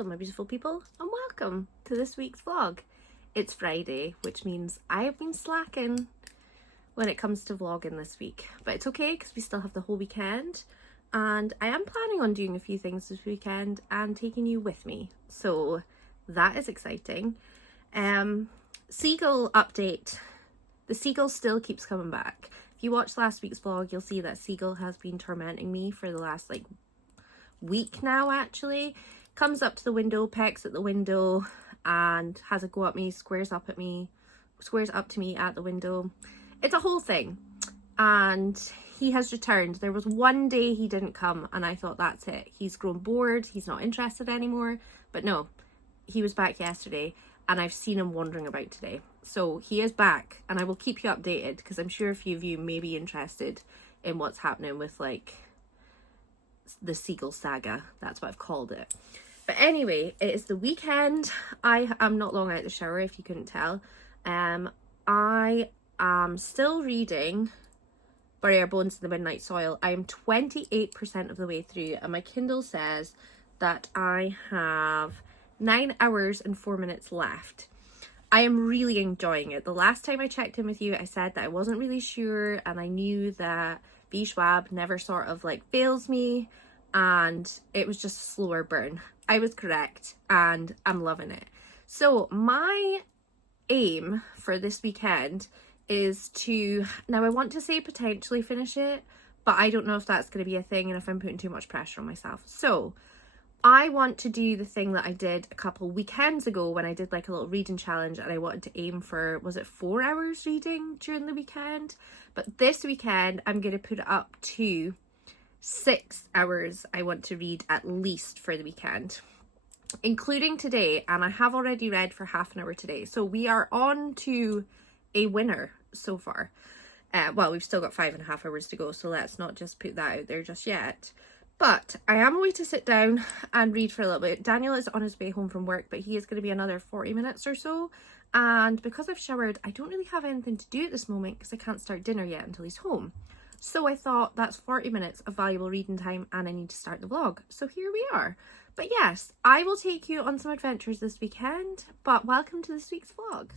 Hello my beautiful people and welcome to this week's vlog. It's Friday, which means I have been slacking when it comes to vlogging this week, but it's okay because we still have the whole weekend and I am planning on doing a few things this weekend and taking you with me, so that is exciting. Seagull update. The Seagull still keeps coming back. If you watched last week's vlog, you'll see that Seagull has been tormenting me for the last week now actually. Comes up to the window, pecks at the window and has a go at me, squares up to me at the window. It's a whole thing. And he has returned. There was one day he didn't come and I thought that's it. He's grown bored, he's not interested anymore. But no, he was back yesterday and I've seen him wandering about today. So he is back and I will keep you updated because I'm sure a few of you may be interested in what's happening with the Seagull Saga. That's what I've called it. But anyway, it is the weekend. I am not long out of the shower if you couldn't tell. I am still reading Bury Our Bones in the Midnight Soil. I am 28% of the way through and my Kindle says that I have 9 hours and 4 minutes left. I am really enjoying it. The last time I checked in with you, I said that I wasn't really sure and I knew that V. Schwab never sort of fails me and it was just a slower burn. I was correct and I'm loving it. So my aim for this weekend is to, now I want to say potentially finish it, but I don't know if that's going to be a thing and if I'm putting too much pressure on myself. So I want to do the thing that I did a couple weekends ago when I did a little reading challenge and I wanted to aim for, was it 4 hours reading during the weekend? But this weekend I'm going to put it up to 6 hours I want to read at least for the weekend, including today, and I have already read for half an hour today. So we are on to a winner so far. Well, we've still got 5.5 hours to go, so let's not just put that out there just yet. But I am going to sit down and read for a little bit. Daniel is on his way home from work, but he is going to be another 40 minutes or so. And because I've showered, I don't really have anything to do at this moment because I can't start dinner yet until he's home. So I thought that's 40 minutes of valuable reading time and I need to start the vlog. So here we are. But yes, I will take you on some adventures this weekend, but welcome to this week's vlog.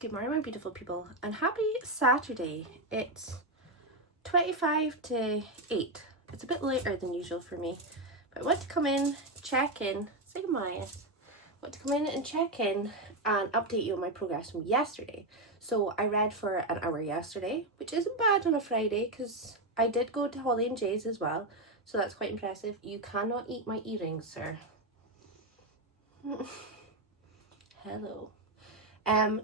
Good morning my beautiful people and happy Saturday. It's 25 to 8. It's a bit later than usual for me, but I want to come in, check in, say goodbye. I want to come in and check in and update you on my progress from yesterday. So I read for an hour yesterday, which isn't bad on a Friday because I did go to Holly and Jay's as well, so that's quite impressive. You cannot eat my earrings, sir. Hello.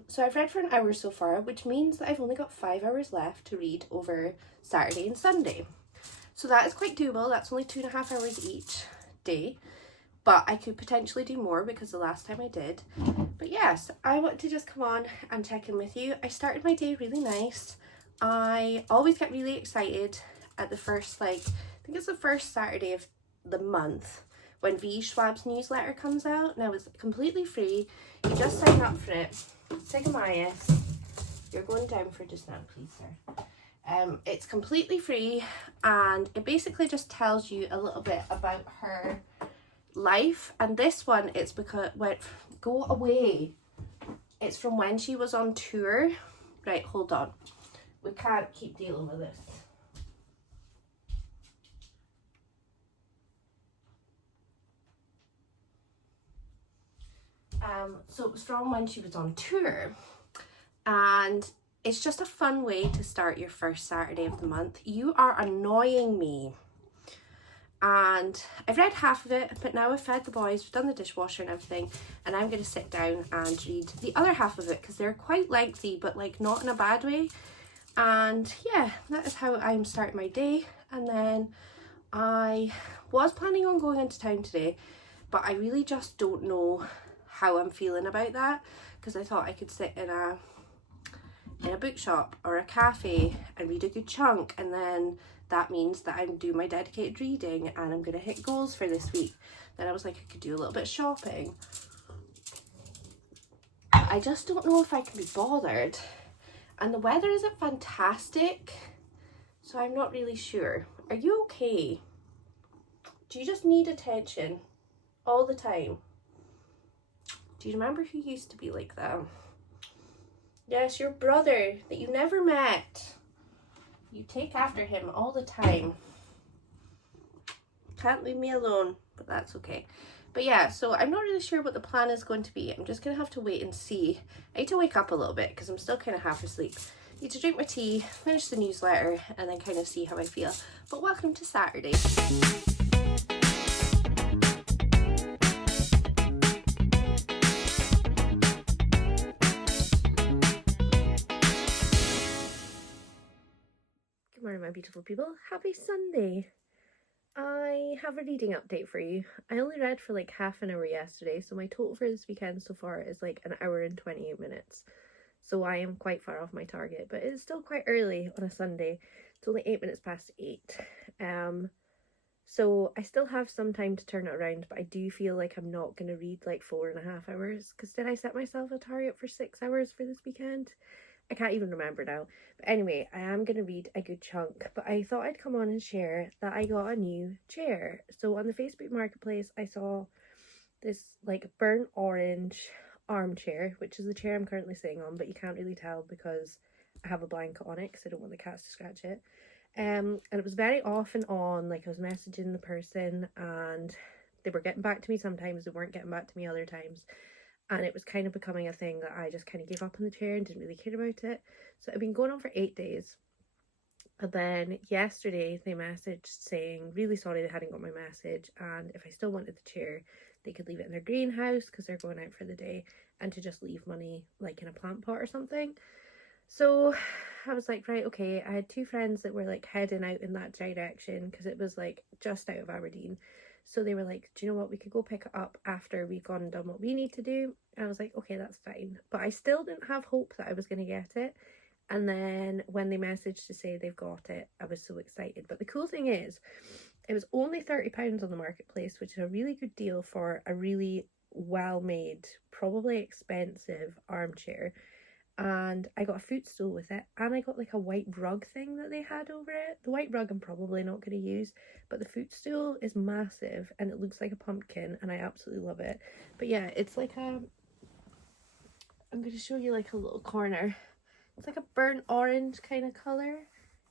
So I've read for an hour so far, which means that I've only got 5 hours left to read over Saturday and Sunday. So that is quite doable. That's only 2.5 hours each day, but I could potentially do more because the last time I did. But yes, I want to just come on and check in with you. I started my day really nice. I always get really excited at the first, I think it's the first Saturday of the month when V. Schwab's newsletter comes out. Now it's completely free. You just sign up for it. Say goodbye, you're going down for just now, please, sir. It's completely free and it basically just tells you a little bit about her life. And this one, it's because, go away. It's from when she was on tour. Right, hold on. We can't keep dealing with this. So it was from when she was on tour, and it's just a fun way to start your first Saturday of the month. You are annoying me. And I've read half of it, but now I've fed the boys, we've done the dishwasher and everything, and I'm going to sit down and read the other half of it, because they're quite lengthy, but like not in a bad way. And yeah, that is how I'm starting my day. And then I was planning on going into town today, but I really just don't know how I'm feeling about that, because I thought I could sit in a bookshop or a cafe and read a good chunk, and then that means that I'm doing my dedicated reading and I'm gonna hit goals for this week. Then I was like, I could do a little bit of shopping. I just don't know if I can be bothered, and the weather isn't fantastic, so I'm not really sure. Are you okay? Do you just need attention all the time? Do you remember who used to be like that? Yes, your brother that you never met. You take after him all the time. Can't leave me alone, but that's okay. But yeah, so I'm not really sure what the plan is going to be. I'm just going to have to wait and see. I need to wake up a little bit because I'm still kind of half asleep. I need to drink my tea, finish the newsletter, and then kind of see how I feel. But welcome to Saturday. Good morning, my beautiful people. Happy Sunday. I have a reading update for you. I only read for like half an hour yesterday, so my total for this weekend so far is like an hour and 28 minutes. So I am quite far off my target, but it's still quite early on a Sunday. It's only 8 minutes past 8. So I still have some time to turn it around, but I do feel like I'm not going to read like 4.5 hours, because did I set myself a target for 6 hours for this weekend? I can't even remember now. But anyway, I am going to read a good chunk. But I thought I'd come on and share that I got a new chair. So on the Facebook Marketplace, I saw this like burnt orange armchair, which is the chair I'm currently sitting on, but you can't really tell because I have a blanket on it because I don't want the cats to scratch it. And it was very off and on. Like I was messaging the person and they were getting back to me sometimes, they weren't getting back to me other times. And it was kind of becoming a thing that I just kind of gave up on the chair and didn't really care about it. So it'd been going on for 8 days. And then yesterday they messaged saying, really sorry they hadn't got my message, and if I still wanted the chair, they could leave it in their greenhouse because they're going out for the day, and to just leave money like in a plant pot or something. So I was like, right, okay. I had 2 friends that were like heading out in that direction because it was like just out of Aberdeen. So they were like, do you know what, we could go pick it up after we've gone and done what we need to do. And I was like, okay, that's fine. But I still didn't have hope that I was going to get it. And then when they messaged to say they've got it, I was so excited. But the cool thing is, it was only £30 on the marketplace, which is a really good deal for a really well-made, probably expensive armchair. And I got a footstool with it, and I got like a white rug thing that they had over it. The white rug I'm probably not going to use, but the footstool is massive and it looks like a pumpkin, and I absolutely love it. But yeah, it's like I'm going to show you like a little corner. It's like a burnt orange kind of colour.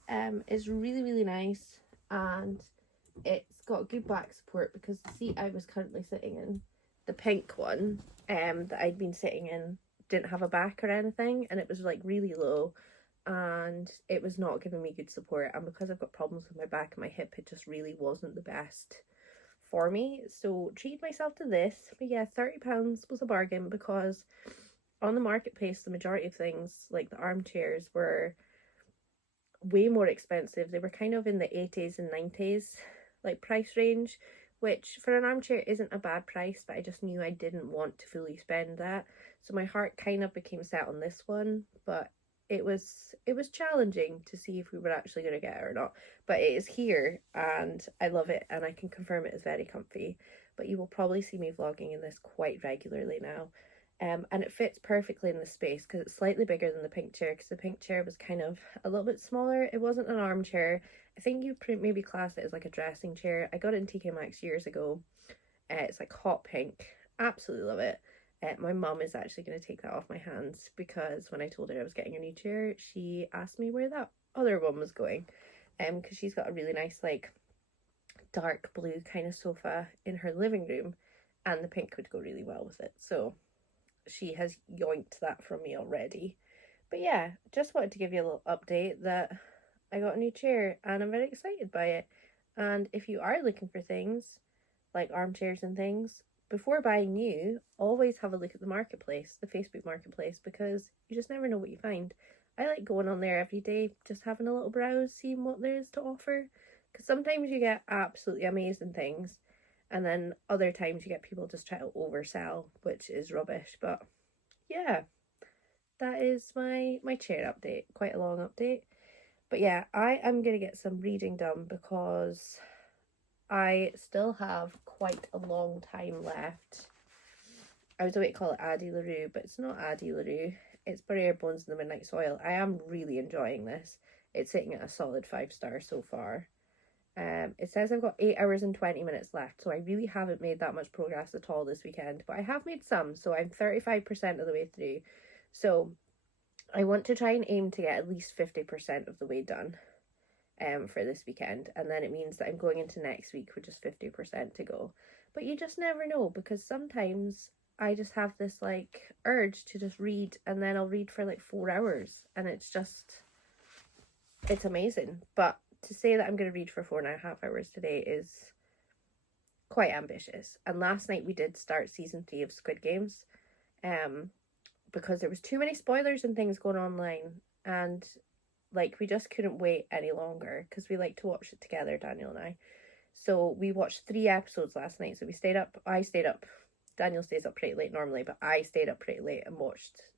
It's really, really nice, and it's got good back support because the seat I was currently sitting in, the pink one, that I'd been sitting in, didn't have a back or anything, and it was like really low, and it was not giving me good support. And because I've got problems with my back and my hip, it just really wasn't the best for me. So treated myself to this. But yeah, £30 was a bargain, because on the marketplace the majority of things like the armchairs were way more expensive. They were kind of in the 80s and 90s like price range, which for an armchair isn't a bad price, but I just knew I didn't want to fully spend that. So my heart kind of became set on this one, but it was challenging to see if we were actually going to get it or not. But it is here and I love it, and I can confirm it is very comfy. But you will probably see me vlogging in this quite regularly now. And it fits perfectly in the space because it's slightly bigger than the pink chair, because the pink chair was kind of a little bit smaller. It wasn't an armchair. I think you maybe class it as like a dressing chair. I got it in TK Maxx years ago. It's like hot pink. Absolutely love it. My mum is actually going to take that off my hands, because when I told her I was getting a new chair, she asked me where that other one was going. Because she's got a really nice like dark blue kind of sofa in her living room, and the pink would go really well with it. So she has yoinked that from me already. But yeah, just wanted to give you a little update that I got a new chair and I'm very excited by it. And if you are looking for things like armchairs and things, before buying new, always have a look at the marketplace, the Facebook marketplace, because you just never know what you find. I like going on there every day, just having a little browse, seeing what there is to offer. Because sometimes you get absolutely amazing things, and then other times you get people just try to oversell, which is rubbish. But yeah, that is my chair update. Quite a long update. But yeah, I am going to get some reading done because I still have quite a long time left. I was about to call it Addie LaRue, but it's not Addie LaRue. It's Bare Bones in the Midnight Soil. I am really enjoying this. It's sitting at a solid 5-star so far. It says I've got 8 hours and 20 minutes left, so I really haven't made that much progress at all this weekend, but I have made some, so I'm 35% of the way through. So I want to try and aim to get at least 50% of the way done for this weekend, and then it means that I'm going into next week with just 50% to go. But you just never know, because sometimes I just have this like urge to just read, and then I'll read for like 4 hours, and it's amazing. But to say that I'm going to read for 4.5 hours today is quite ambitious. And last night we did start season 3 of Squid Games, because there was too many spoilers and things going online, and like we just couldn't wait any longer because we like to watch it together, Daniel and I. So we watched 3 episodes last night. So I stayed up, Daniel stays up pretty late normally, but I stayed up pretty late and watched,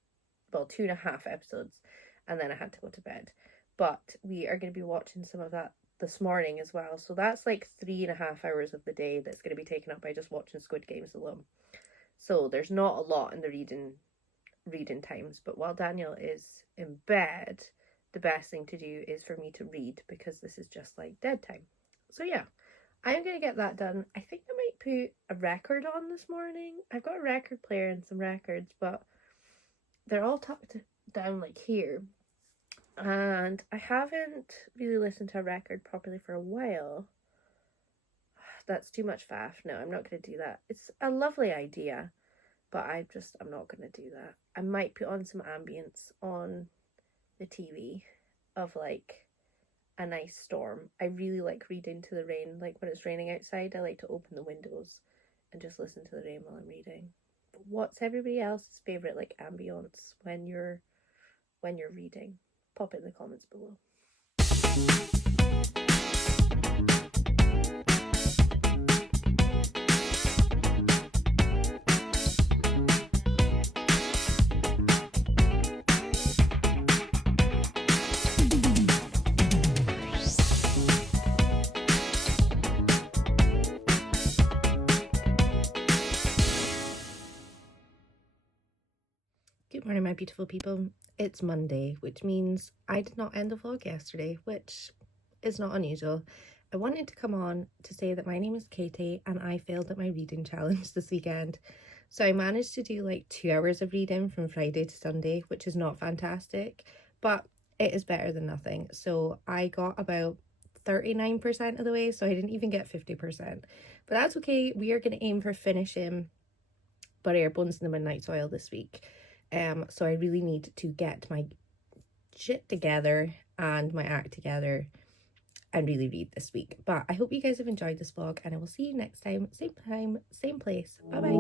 well, 2.5 episodes, and then I had to go to bed. But we are going to be watching some of that this morning as well. So that's like 3.5 hours of the day that's going to be taken up by just watching Squid Games alone. So there's not a lot in the reading times. But while Daniel is in bed, the best thing to do is for me to read, because this is just like dead time. So yeah, I'm going to get that done. I think I might put a record on this morning. I've got a record player and some records, but they're all tucked down like here. And I haven't really listened to a record properly for a while. That's too much faff. No, I'm not going to do that. It's a lovely idea, but I'm not going to do that. I might put on some ambience on the TV of like a nice storm. I really like reading to the rain. Like when it's raining outside, I like to open the windows and just listen to the rain while I'm reading. But what's everybody else's favorite like ambience when you're reading? Pop it in the comments below. Good morning, my beautiful people. It's Monday, which means I did not end the vlog yesterday, which is not unusual. I wanted to come on to say that my name is Katie and I failed at my reading challenge this weekend. So I managed to do like 2 hours of reading from Friday to Sunday, which is not fantastic, but it is better than nothing. So I got about 39% of the way, so I didn't even get 50%. But that's okay. We are going to aim for finishing Bare Bones in the Midnight Soil this week. So I really need to get my shit together and my act together and really read this week. But I hope you guys have enjoyed this vlog, and I will see you next time, same place. Bye bye.